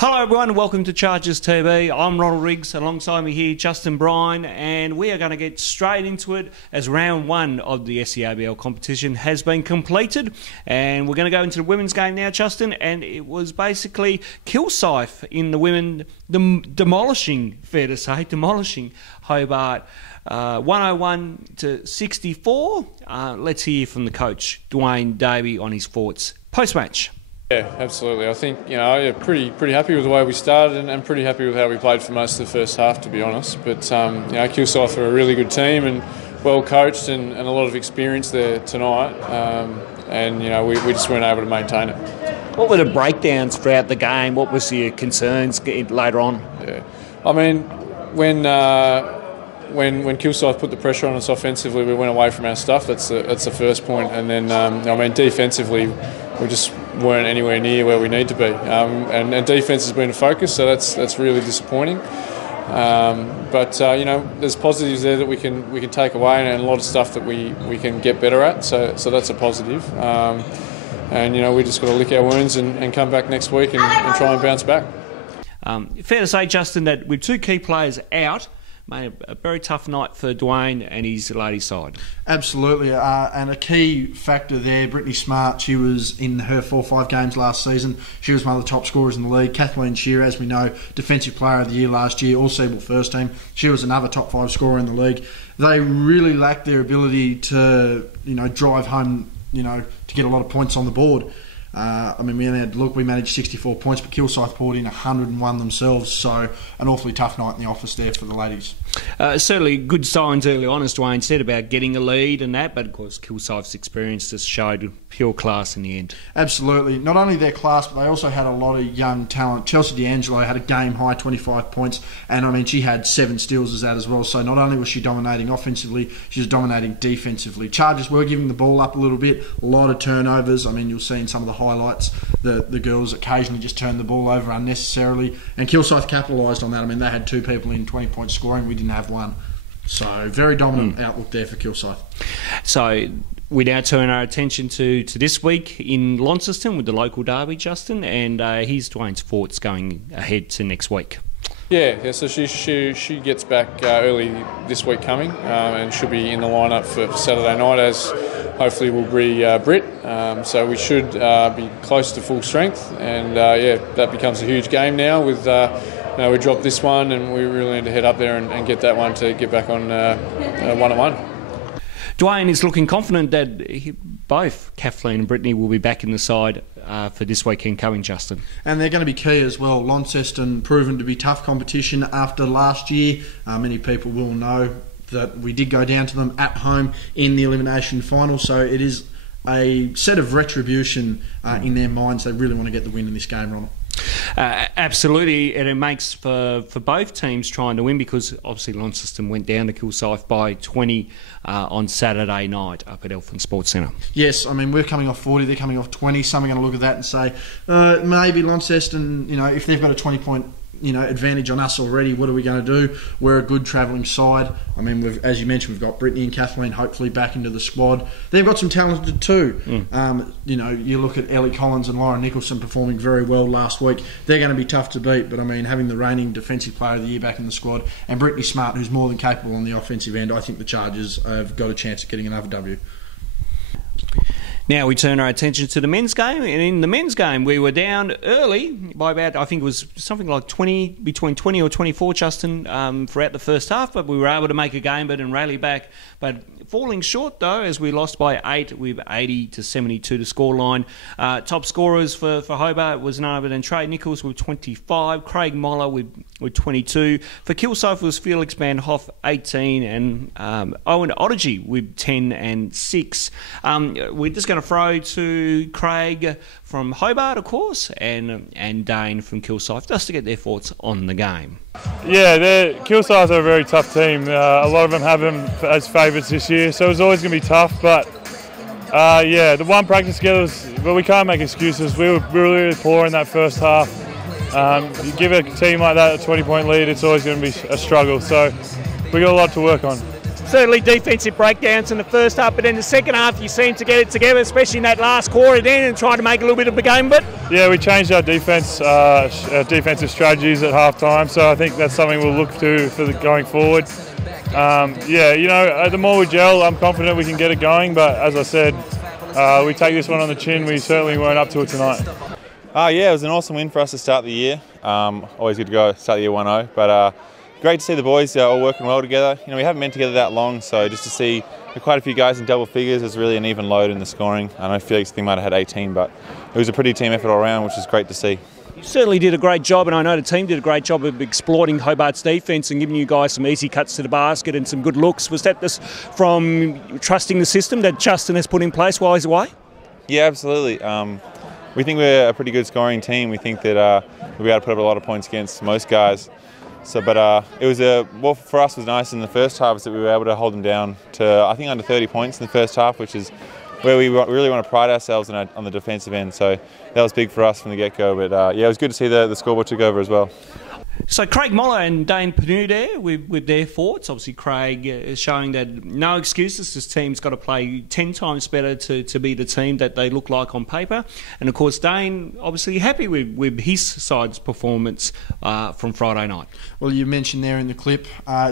Hello everyone, welcome to Chargers TV. I'm Ronald Riggs, alongside me here Justin Bryan, and we are going to get straight into it as round one of the SEABL competition has been completed, and we're going to go into the women's game now, Justin, and it was basically Kilsyth in the women demolishing Hobart 101 to 64. Let's hear from the coach, Dwayne Davey, on his thoughts post-match. Yeah, absolutely. I think, pretty happy with the way we started and pretty happy with how we played for most of the first half, to be honest. But, Kilsyth are a really good team and well coached and a lot of experience there tonight. We just weren't able to maintain it. What were the breakdowns throughout the game? What was your concerns later on? Yeah, I mean, when Kilsyth put the pressure on us offensively, we went away from our stuff. That's the first point. And then, defensively, we just weren't anywhere near where we need to be. And defence has been a focus, so that's really disappointing. There's positives there that we can take away, and a lot of stuff that we can get better at. So that's a positive. We just got to lick our wounds and come back next week and try and bounce back. Fair to say, Justin, that with two key players out, made a very tough night for Dwayne and his ladies' side. Absolutely, and a key factor there, Brittany Smart, she was in her 4 or 5 games last season. She was one of the top scorers in the league. Kathleen Shearer, as we know, Defensive Player of the Year last year, All-Seabull first team. She was another top 5 scorer in the league. They really lacked their ability to, drive home, to get a lot of points on the board. We managed 64 points, but Kilsyth poured in 101 themselves, so an awfully tough night in the office there for the ladies. Certainly good signs early on, as Dwayne said, about getting a lead and that, but of course Kilsyth's experience just showed pure class in the end. Absolutely. Not only their class, but they also had a lot of young talent. Chelsea D'Angelo had a game-high 25 points, and she had 7 steals as that as well, so not only was she dominating offensively, she was dominating defensively. Chargers were giving the ball up a little bit, a lot of turnovers. You'll see in some of the highlights the girls occasionally just turned the ball over unnecessarily, and Kilsyth capitalised on that. They had 2 people in 20 points scoring, we didn't have one. So very dominant outlook there for Kilsyth. So we now turn our attention to this week in Launceston with the local derby, Justin, and here's Dwayne's thoughts going ahead to next week. Yeah. So she gets back early this week coming, and she'll be in the lineup for Saturday night, as hopefully will be Britt. So we should be close to full strength, and that becomes a huge game now. With we dropped this one, and we really need to head up there and get that one to get back on 1-on-1. Dwayne is looking confident that both Kathleen and Brittany will be back in the side for this weekend coming, Justin. And they're going to be key as well. Launceston proven to be tough competition after last year. Many people will know that we did go down to them at home in the elimination final, so it is a set of retribution in their minds. They really want to get the win in this game, Ron. Absolutely, and it makes for both teams trying to win, because obviously Launceston went down to Kilsyth by 20 on Saturday night up at Elfin Sports Centre. Yes, we're coming off 40, they're coming off 20. Some are going to look at that and say, maybe Launceston, if they've got a 20-point advantage on us already, what are we going to do? We're a good travelling side. As you mentioned, we've got Brittany and Kathleen hopefully back into the squad. They've got some talented too. You look at Ellie Collins and Lauren Nicholson performing very well last week. They're going to be tough to beat, but having the reigning Defensive Player of the Year back in the squad, and Brittany Smart, who's more than capable on the offensive end, I think the Chargers have got a chance of getting another W. Now we turn our attention to the men's game, and in the men's game we were down early by about, I think it was something like between 20 or 24, Justin, throughout the first half, but we were able to make a game and rally back. But falling short though, as we lost by 8 with 80 to 72 to scoreline. Top scorers for Hobart was none other than Trey Nichols with 25, Craig Moller with 22. For Kilsyth was Felix Van Hoff 18, and Owen Odygy with 10 and 6. We're just going to throw to Craig from Hobart, of course, and Dane from Kilsyth, just to get their thoughts on the game. Yeah, Kilsyth are a very tough team. A lot of them have them as favourites this year, so it's always going to be tough. But the one practice together but we can't make excuses. We were really poor in that first half. You give a team like that a 20-point lead, it's always going to be a struggle. So we got a lot to work on. certainly defensive breakdowns in the first half, but in the second half you seem to get it together, especially in that last quarter then, and try to make a little bit of a game of it. Yeah, we changed our defensive strategies at half time, so I think that's something we'll look to for going forward. The more we gel, I'm confident we can get it going, but as I said, we take this one on the chin. We certainly weren't up to it tonight. It was an awesome win for us to start the year. Always good to go start the year 1-0, but great to see the boys all working well together. We haven't been together that long, so just to see quite a few guys in double figures is really an even load in the scoring. I know Felix might have had 18, but it was a pretty team effort all around, which is great to see. You certainly did a great job, and I know the team did a great job of exploiting Hobart's defence and giving you guys some easy cuts to the basket and some good looks. Was that just from trusting the system that Justin has put in place while he's away? Yeah, absolutely. We think we're a pretty good scoring team. We think that we'll be able to put up a lot of points against most guys. It was what for us was nice in the first half is that we were able to hold them down to I think under 30 points in the first half, which is where we really want to pride ourselves on the defensive end. So that was big for us from the get-go. But it was good to see the scoreboard took over as well. So Craig Moller and Dane Panu there with their forwards. Obviously Craig is showing that no excuses. This team's got to play 10 times better to be the team that they look like on paper. And of course Dane obviously happy with his side's performance from Friday night. Well, you mentioned there in the clip,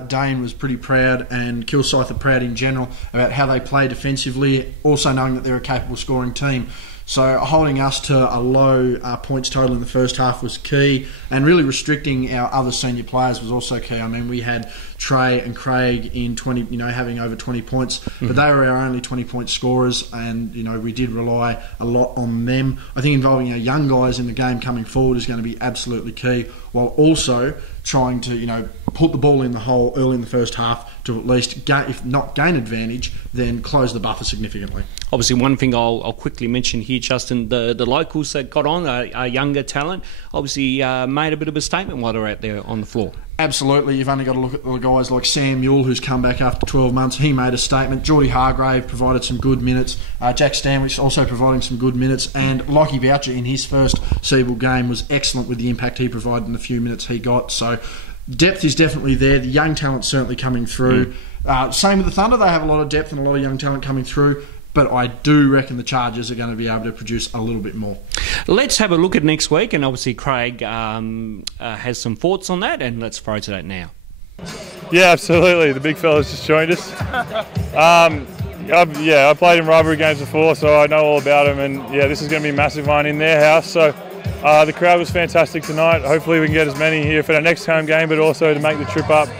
Dane was pretty proud, and Kilsyth are proud in general about how they play defensively, also knowing that they're a capable scoring team. So holding us to a low points total in the first half was key, and really restricting our other senior players was also key. I mean, we had Trey and Craig in 20, having over 20 points, but they were our only 20-point scorers, and we did rely a lot on them. I think involving our young guys in the game coming forward is going to be absolutely key, while also trying to put the ball in the hole early in the first half to at least, if not gain advantage, then close the buffer significantly. Obviously, one thing I'll quickly mention here, Justin, the locals that got on, our younger talent, obviously made a bit of a statement while they're out there on the floor. Absolutely. You've only got to look at the guys like Sam Mule, who's come back after 12 months. He made a statement. Geordie Hargrave provided some good minutes. Jack Stanley also providing some good minutes. And Lockie Boucher in his first Seabull game was excellent with the impact he provided in the few minutes he got. So depth is definitely there. The young talent's certainly coming through. Same with the Thunder. They have a lot of depth and a lot of young talent coming through. But I do reckon the Chargers are going to be able to produce a little bit more. Let's have a look at next week, and obviously Craig has some thoughts on that, and let's throw to that now. Yeah, absolutely. The big fella's just joined us. I played in rivalry games before, so I know all about them, and this is going to be a massive one in their house. So the crowd was fantastic tonight. Hopefully we can get as many here for our next home game, but also to make the trip up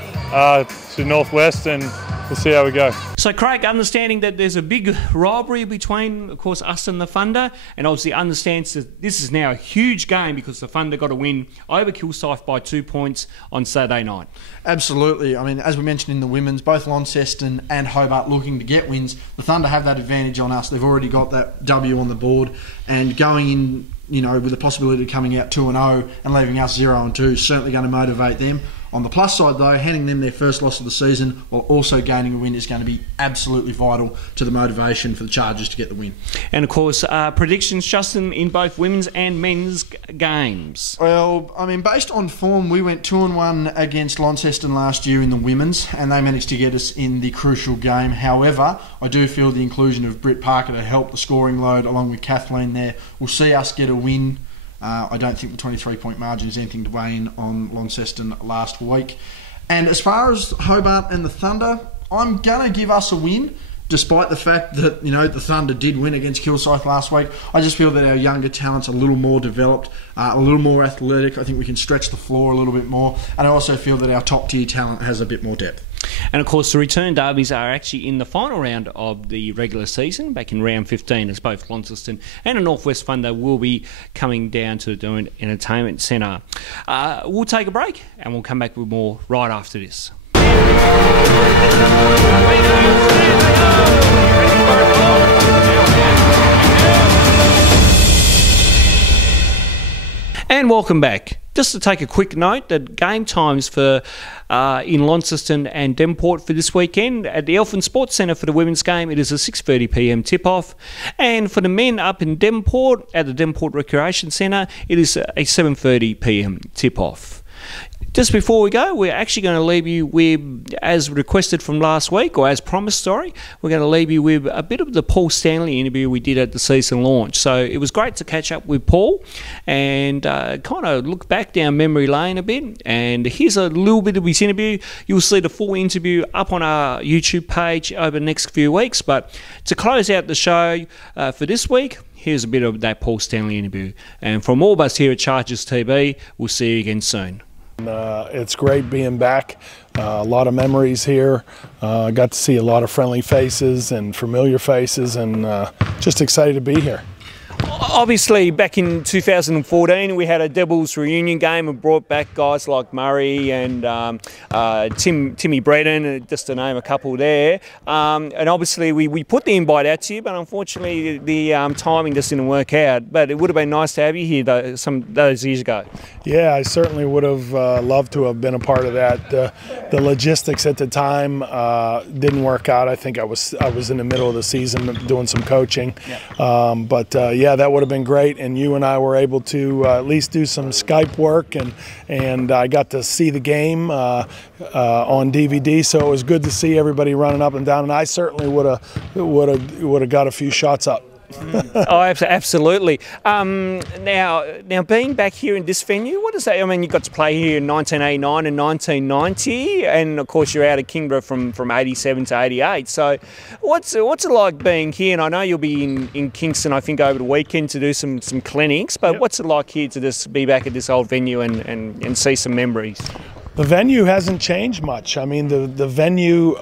to Northwest, and we'll see how we go. So, Craig, understanding that there's a big rivalry between, of course, us and the Thunder, and obviously understands that this is now a huge game because the Thunder got a win over Kilsyth by 2 points on Saturday night. Absolutely. I mean, as we mentioned in the women's, both Launceston and Hobart looking to get wins. The Thunder have that advantage on us. They've already got that W on the board, and going in, with the possibility of coming out 2-0 and leaving us 0-2 is certainly going to motivate them. On the plus side, though, handing them their first loss of the season while also gaining a win is going to be absolutely vital to the motivation for the Chargers to get the win. And, of course, predictions, Justin, in both women's and men's games? Well, I mean, based on form, we went 2-1 against Launceston last year in the women's, and they managed to get us in the crucial game. However, I do feel the inclusion of Britt Parker to help the scoring load along with Kathleen there will see us get a win. I don't think the 23-point margin is anything to weigh in on Launceston last week. And as far as Hobart and the Thunder, I'm going to give us a win, despite the fact that, the Thunder did win against Kilsyth last week. I just feel that our younger talent's a little more developed, a little more athletic. I think we can stretch the floor a little bit more. And I also feel that our top-tier talent has a bit more depth. And of course, the return derbies are actually in the final round of the regular season, back in round 15, as both Launceston and the Northwest Thunder will be coming down to the Doon Entertainment Centre. We'll take a break and we'll come back with more right after this. And welcome back. Just to take a quick note that game times for in Launceston and Devonport for this weekend at the Elfin Sports Centre for the women's game, it is a 6:30 p.m. tip-off, and for the men up in Devonport at the Devonport Recreation Centre, it is a 7:30 p.m. tip-off. Just before we go, we're actually going to leave you with, as requested from last week, or as promised, sorry, we're going to leave you with a bit of the Paul Stanley interview we did at the season launch. So it was great to catch up with Paul and kind of look back down memory lane a bit. And here's a little bit of his interview. You'll see the full interview up on our YouTube page over the next few weeks. But to close out the show for this week, here's a bit of that Paul Stanley interview. And from all of us here at Chargers TV, we'll see you again soon. It's great being back. A lot of memories here. Got to see a lot of friendly faces and familiar faces, and just excited to be here. Obviously, back in 2014, we had a Devils reunion game and brought back guys like Murray and Timmy Bredden, just to name a couple there. And obviously, we put the invite out to you, but unfortunately, the timing just didn't work out. But it would have been nice to have you here those years ago. Yeah, I certainly would have loved to have been a part of that. The logistics at the time didn't work out. I think I was in the middle of the season doing some coaching. Yeah. Yeah, that would have been great, and you and I were able to at least do some Skype work, and I got to see the game on DVD, so it was good to see everybody running up and down, and I certainly would have got a few shots up. Oh, absolutely. Now, being back here in this venue, what does that? I mean, you got to play here in 1989 and 1990, and of course you're out of Kingborough from 87 to 88. So, what's it like being here? And I know you'll be in Kingston, I think, over the weekend to do some clinics. But what's it like here to just be back at this old venue and see some memories? The venue hasn't changed much. I mean, the venue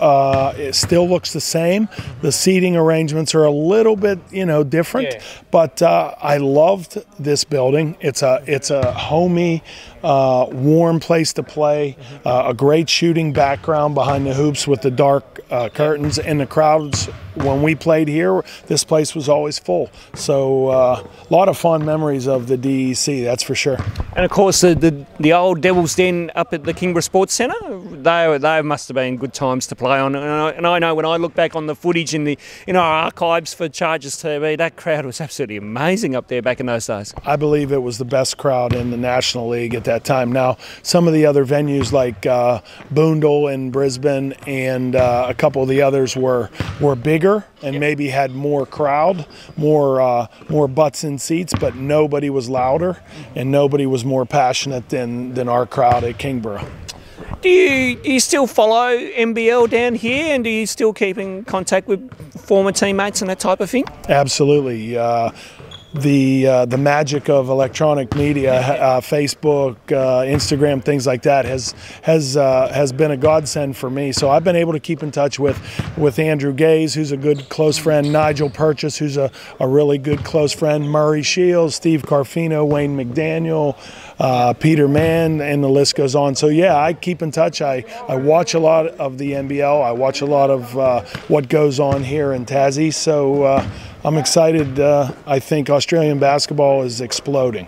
it still looks the same. The seating arrangements are a little bit, different. Yeah. But I loved this building. It's a homey, warm place to play. A great shooting background behind the hoops with the dark curtains, and the crowds. When we played here, this place was always full. So a lot of fond memories of the DEC, that's for sure. And of course, the old Devils Den up at the Kingborough Sports Centre, they must have been good times to play on. And I know when I look back on the footage in our archives for Chargers TV, that crowd was absolutely amazing up there back in those days. I believe it was the best crowd in the National League at that time. Now, some of the other venues like Boondall in Brisbane and a couple of the others were bigger and maybe had more crowd, more butts in seats, but nobody was louder and nobody was more passionate than our crowd at Kingborough. Do you still follow NBL down here, and do you still keep in contact with former teammates and that type of thing? Absolutely. The magic of electronic media, Facebook, Instagram, things like that has been a godsend for me. So I've been able to keep in touch with Andrew Gaze, who's a good close friend, Nigel Purchase, who's a really good close friend, Murray Shields, Steve Carfino, Wayne McDaniel, Peter Mann, and the list goes on. So yeah, I keep in touch. I watch a lot of the NBL. I watch a lot of what goes on here in Tassie. So I'm excited. I think Australian basketball is exploding.